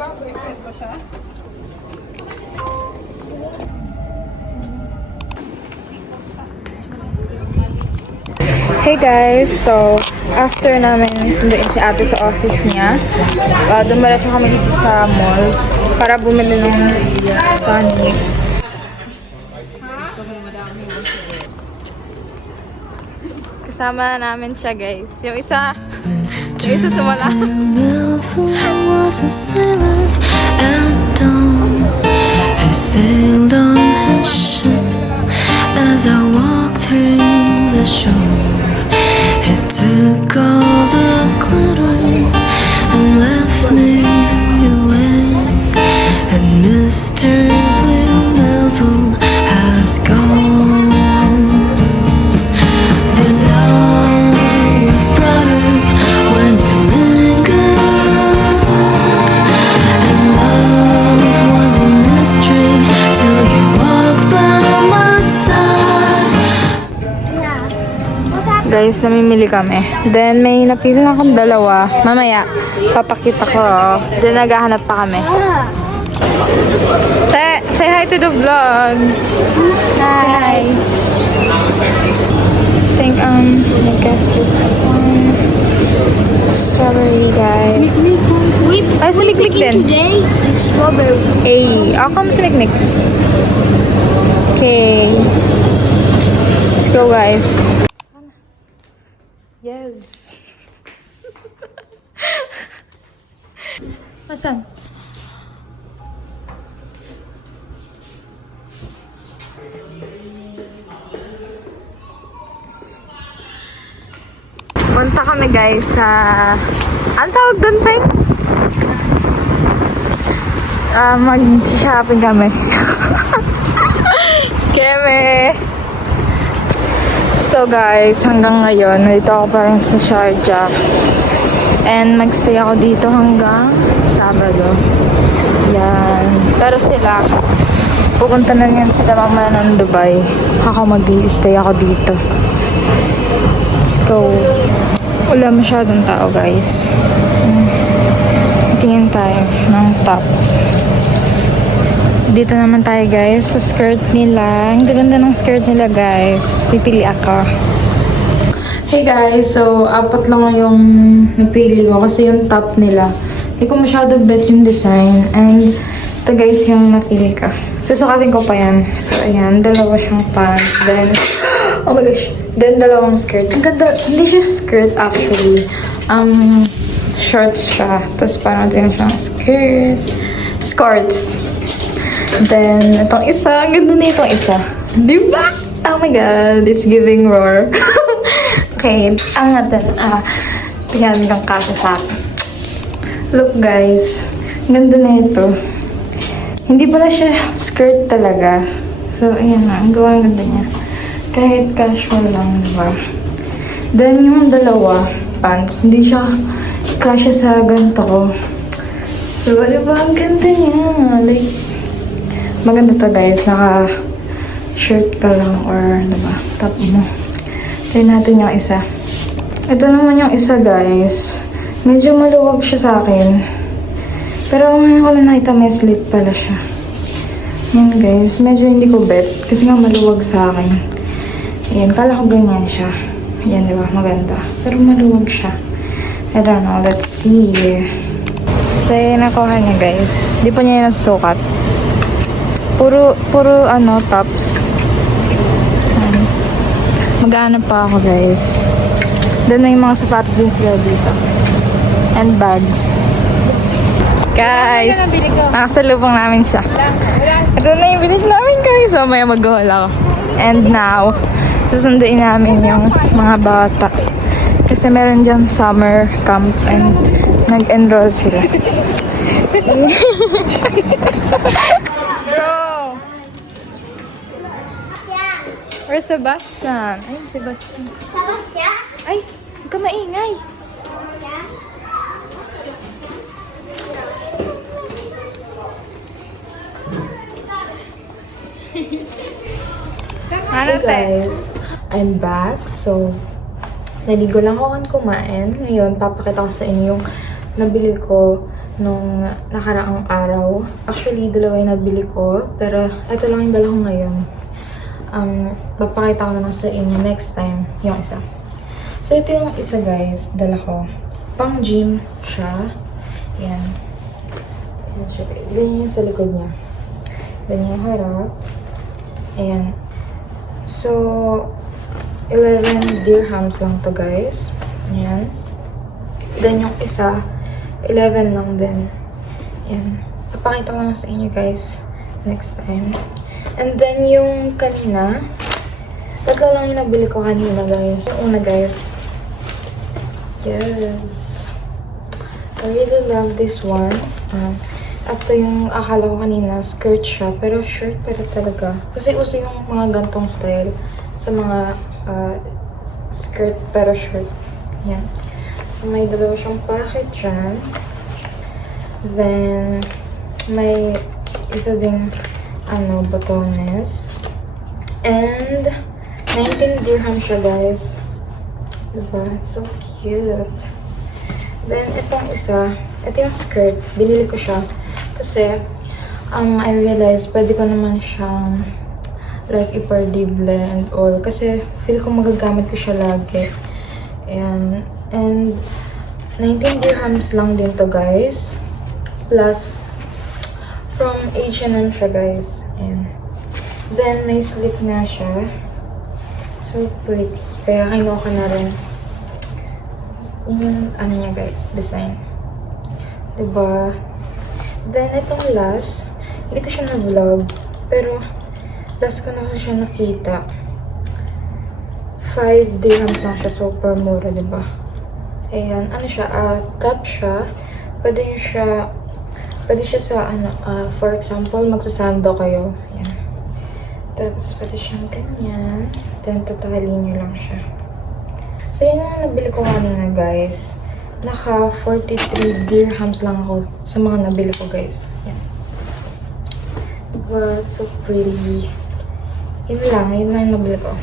Hey guys, so after namin sunduin si ate sa office niya, dumaretso kami dito sa mall para bumili ng Sonic. Kasama namin siya guys. Yung isa sumala. As I walk through the shore, it took all the glitter and left me awake. And Mr. Blue Melville has gone. The dawn was brighter when we lingered, and love was a mystery till you walked by my side. Guys, namimili kami. Then, may napili na akong dalawa. Mamaya, papakita ko. Then, naghahanap pa kami. Te, say hi to the vlog. Hi. I think, I got this one. Strawberry, guys. Ay, sumikmik din. Today, it's strawberry. Ay, ako sumikmik. Okay. Let's go, guys. Yes. Masan? Punta kami guys sa... Ang tawag doon pa yun? Mag-shopping kami. Keme! So guys, hanggang ngayon, nandito ako pa rin sa Sharjah. And magstay ako dito hanggang Sabado. Yan. Pero sila, pupunta na yan sila mamaya ng Dubai. Ako mag-stay ako dito. Let's go. Wala masyadong tao guys. Tingin tayo ng top. Dito naman tayo guys sa skirt nila. Ang ganda ng skirt nila guys. Pipili ako. Hey guys, so apat lang yung napili ko kasi yung top nila. Hindi ko masyado bet yung design. And ito guys yung napili ko. Sasakatin ko pa yan. So ayan, dalawa siyang pants. Then, oh my gosh. Then dalawang skirt. Ang ganda. Hindi siya skirt actually. Shorts siya. Tapos parang din siyang skirt. Skirts. Then, itong isa. Ang ganda na itong isa. Diba? Oh my god. It's giving roar. Okay. Ang natin. Tingnan ng kasya sa akin. Look guys. Ang ganda na ito. Hindi pala siya skirt talaga. So, ayan na. Ang gawa ang ganda niya. Kahit casual lang, diba? Then, yung dalawa, pants, hindi siya kasya sa ganito ko. So, diba? Ang ganda niya. Like, maganda to guys. Naka-shirt ka lang or, diba? Top mo. Try natin yung isa. Ito naman yung isa, guys. Medyo maluwag siya sa akin. Pero ngayon ko lang nakita may slit pala siya. Yan, guys. Medyo hindi ko bet. Kasi nga maluwag sa akin. Ayan, kala ko ganyan siya. Ayan, diba? Maganda. Pero maluwag siya. I don't know. Let's see. So, ayan, nakuha niya, guys. Di pa niya nasusukat. Puro tops. Mag-aanap pa ako, guys. Then, may mga sapatos din sila dito. And bags. Guys, nakasalubong namin siya. Ito na yung binit namin, guys. So, may mag-haul ako. And now, susunduin namin yung mga bata. Kasi meron dyan summer camp and nag-enroll sila. Bro! Where's Sebastian? Ay, Sebastian. Sebastian? Ay, huwag ka maingay. Hey guys, I'm back. So, naligo lang ako kumain. Ngayon, papakita ko sa inyo yung nabili ko nung nakaraang araw. Actually, dalawa yung nabili ko. Pero ito lang yung dala ko ngayon. Papakita ko na lang sa inyo next time yung isa. So, ito yung isa guys, dala ko. Pang gym siya. Yan. Yan siya guys. Ganyan yung sa likod niya. Ganyan yung harap. Ayan. So, 11 dirhams lang to guys. Ayan. Then yung isa, 11 lang din. Ayan. Papakita ko lang sa inyo guys next time. And then yung kanina, tatlo lang yung nabili ko kanina guys. Yung una guys. Yes. I really love this one. Ito yung akala ko kanina, skirt siya. Pero shirt pero talaga. Kasi uso yung mga gantong style sa mga skirt pero shirt. Yan. So, may dalawa siyang pocket dyan. Then, may isa ding botones. And, 19 dirham siya, guys. Diba? It's so cute. Then, itong isa, ito yung skirt. Binili ko siya. Kasi, I realized, pwede ko naman siyang like, ipardible and all. Kasi, feel ko magagamit ko siya lagi. Ayan. And, 19 dirhams lang din to, guys. Plus, from H&M siya, guys. Ayan. Then, may slip na siya. So pretty. Kaya kinuha ko na rin. Yun yung, niya, guys, design. Diba? Then, itong last, hindi ko siya na-vlog. Pero, last ko na kasi siya nakita. 5 dirhams lang siya. Super mura, diba? Ayan. Ano siya? Top siya. Pwede siya sa, for example, magsasando kayo. Ayan. Tapos, pwede siyang ganyan. Then, tatalin nyo lang siya. So, yun ang nabili ko kanina, guys. Naka 43 dirhams lang ako sa mga nabili ko, guys. Ayan. Diba? So pretty. Yun lang yung nabili ko.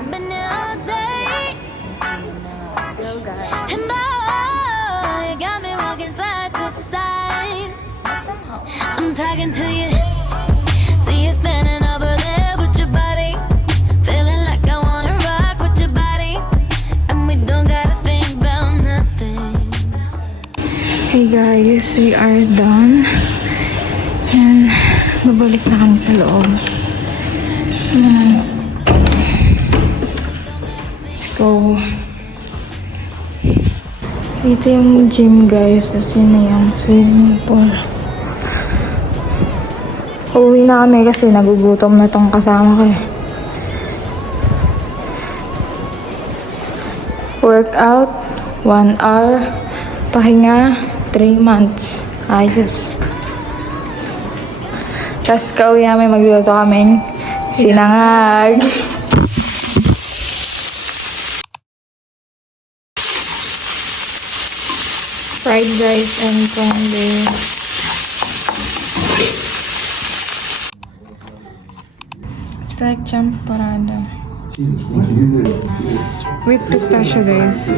Been here all day. And boy, you got me walking side to side. I'm talking to you. See you standing over there with your body. Feeling like I wanna rock with your body. And we don't gotta think about nothing. Hey guys, we are done. And babalik na kami sa loob. Ayan. So, dito yung gym, guys. Tapos yun na yung swimming pool. Uwi na kami kasi nagugutom na tong kasama ko. Workout, 1 hour. Pahinga, 3 months. Ayos. Tapos kauwi namin, magluluto kaming sinangag. Fried rice and candy. It's like champorada. With pistachio, guys.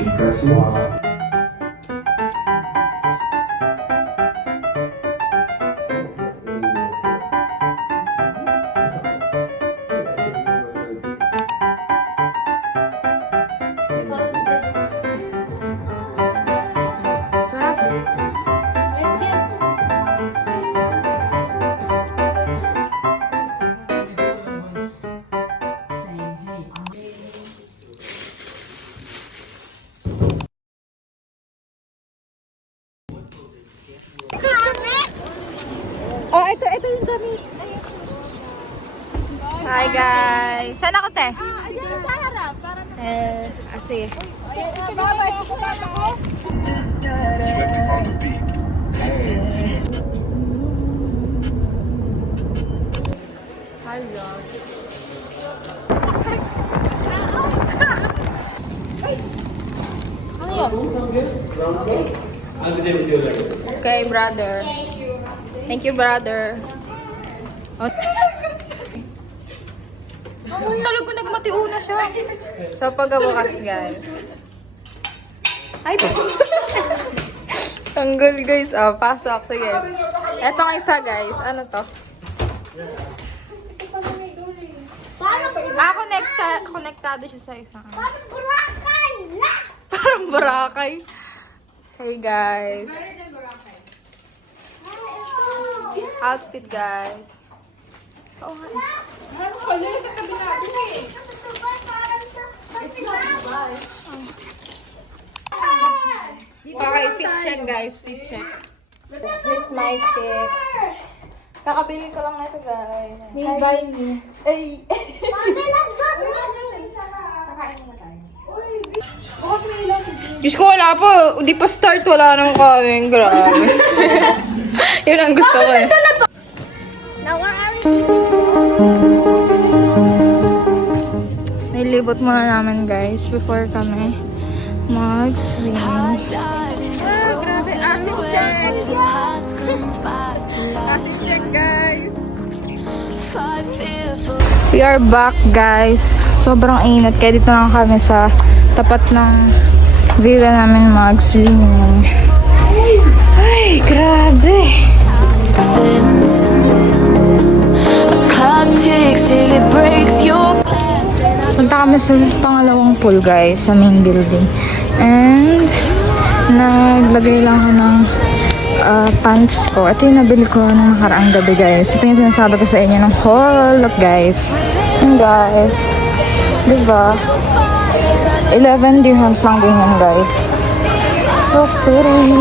Oh, ito yung damit. Hi guys! Saan ako, te? Ayan sa harap. Para na. Sige. Hello. Ano yun? Okay, brother. Thank you, brother. Oh. Talaga nagmatiuna siya. So, pagkabukas, guys. Ay, tanggol, guys. Oh, pasok. Sige. Etong isa, guys. Ano to? Konektado siya sa isang. Parang Boracay! Parang Boracay. Hey, guys. Outfit, guys. Oh, okay, fit check, guys. Fit check. Here's my fit. Kakabili ko lang ito, guys. Made by me. Ay. Diyos ko, wala pa. Hindi pa start, wala nang kain. Grabe. Yun ang gusto ko eh. Nilibot muna namin, guys, before kami mag-swimming. Grabe, acid check! Acid check, guys! We are back, guys. Sobrang init. Kaya dito lang kami sa tapat ng villa namin mag-swimming. Ay, grabe! Punta kami sa pangalawang pool, guys, sa main building. And naglagay lang ako ng pants ko. Ito yung nabili ko nung nakaraang gabi, guys. Ito yung sinasabi ko sa inyo ng haul. Look, guys. And guys, diba? 11 dirhams lang din yan, guys. So pretty.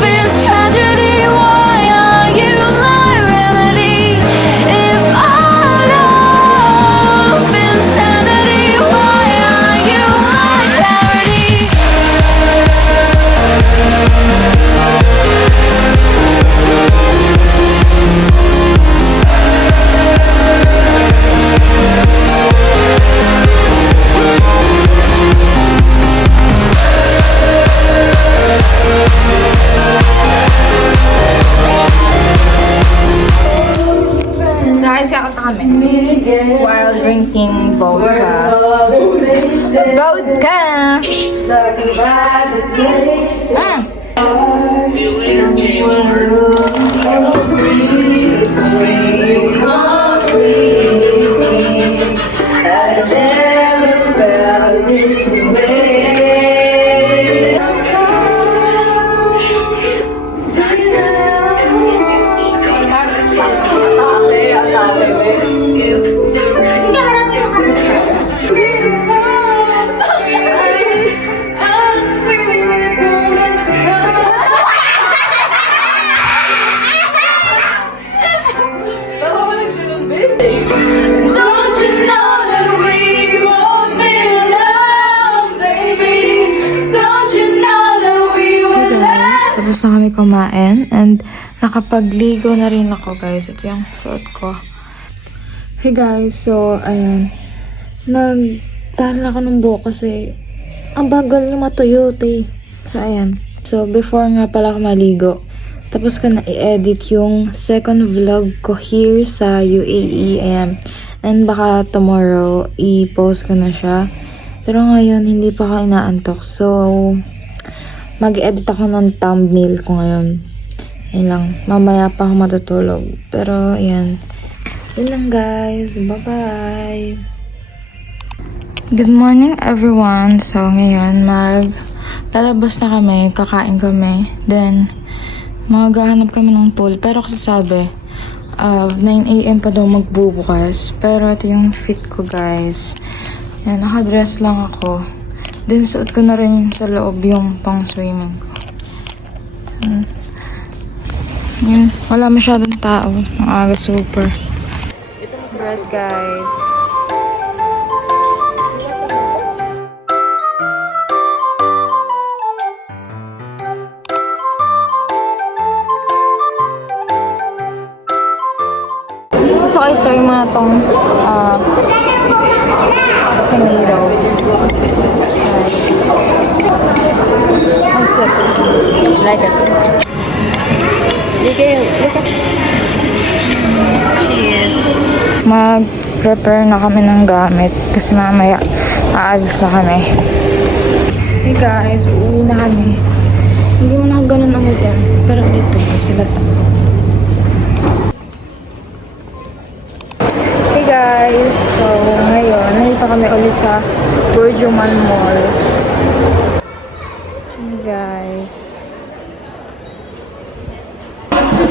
This tragedy, why are you my remedy? If I love insanity, why are you my parody? Guys, kakanta kami. While drinking vodka. Vodka! Don't you know that we won't be alone, baby? Don't you know that we will Guys, tapos na kami kumain and nakapagligo na rin ako, guys. Ito yung suot ko. Hey guys, so ayan. Nagdahal ako ng buhok kasi ang bagal niya matuyo, eh. So ayan. So before nga pala ako maligo, tapos ko na i-edit yung second vlog ko here sa UAE. Ayan. And baka tomorrow i-post ko na siya. Pero ngayon hindi pa ako inaantok. So mag-edit ako ng thumbnail ko ngayon. Ayan lang. Mamaya pa ako matutulog. Pero ayan. Yun lang, guys. Bye-bye. Good morning, everyone. So ngayon lalabas na kami. Kakain kami. Then maghahanap kami ng pool. Pero kasi sabi, 9 AM pa daw magbubukas. Pero ito yung fit ko, guys. Yan, nakadress lang ako. Then, suot ko na rin sa loob yung pang swimming ko. Yan, wala masyadong tao. Ang aga super. Ito mas red, guys. Gusto ko i-try mo na itong Camaro. Like it. Cheers. Mag-prepare na kami ng gamit kasi mamaya aalis na kami. Hey guys, uuwi na kami. Hindi mo na ganun umitin. Pero dito sila tayo. Hey guys, so ngayon, nandito kami ulit sa Burjuman Mall.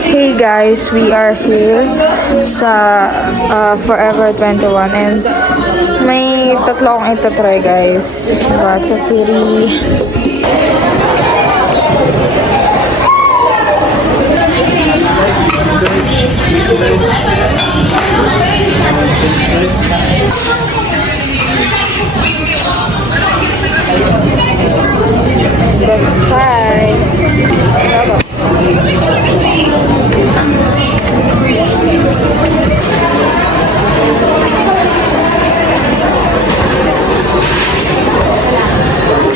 Hey guys, we are here sa Forever 21 and may tatlo akong itatry guys. Diba? It's a pretty... Let's try.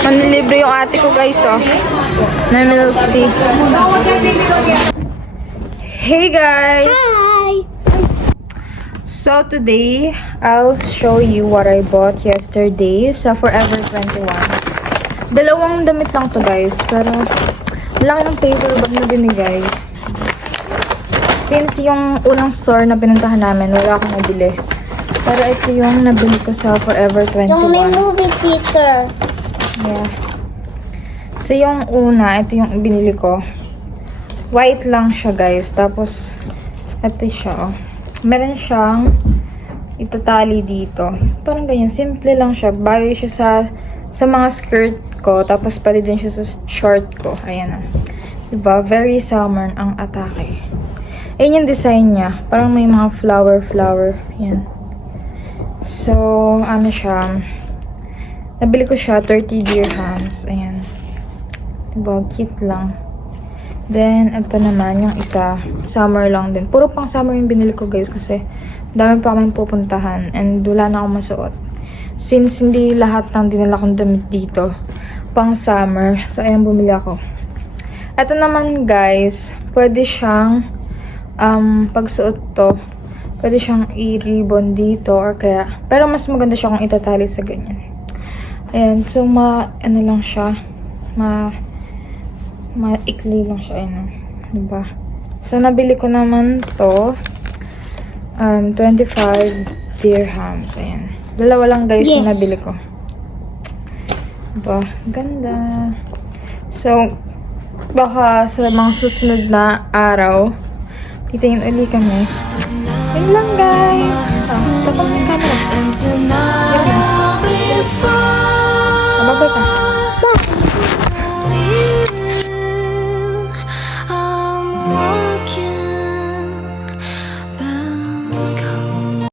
Manilibre yung ate ko guys, oh. Na milk tea. Hey guys! Hi! So today, I'll show you what I bought yesterday sa Forever 21. Dalawang damit lang to guys, pero laki ng paper bag na binigay. Since yung unang store na pinuntahan namin, wala akong nabili. Pero ito yung nabili ko sa Forever 21. Yung may movie theater. Yeah. So yung una, ito yung binili ko. White lang siya guys. Tapos, ito siya oh. Meron siyang itatali dito. Parang ganyan. Simple lang siya. Bagay siya sa mga skirt ko. Tapos pwede din siya sa short ko. Ayan oh. Diba? Very summer ang atake. Ayan yung design niya. Parang may mga flower. Ayan. So, ano siya. Nabili ko siya 30 dirhams. Ayan. Diba? Cute lang. Then, ito naman yung isa. Summer lang din. Puro pang summer yung binili ko guys kasi dami pa kami pupuntahan and wala na akong masuot. Since hindi lahat ng dinala kong damit dito pang summer. So, ayan bumili ako. Ito naman guys, pwede siyang pagsuot to. Pwede siyang i-ribbon dito or kaya. Pero mas maganda siya kung itatali sa ganyan. Ayan. So, ano lang siya. Maikli lang siya. Ayan. Diba? So, nabili ko naman to. 25 dirhams. Ayan. Dalawa lang guys yung nabili ko. Diba? Ganda. So, baka sa mga susunod na araw, titingin uli kami. Yun lang guys. Tapos may camera. Yun lang. Babay ka.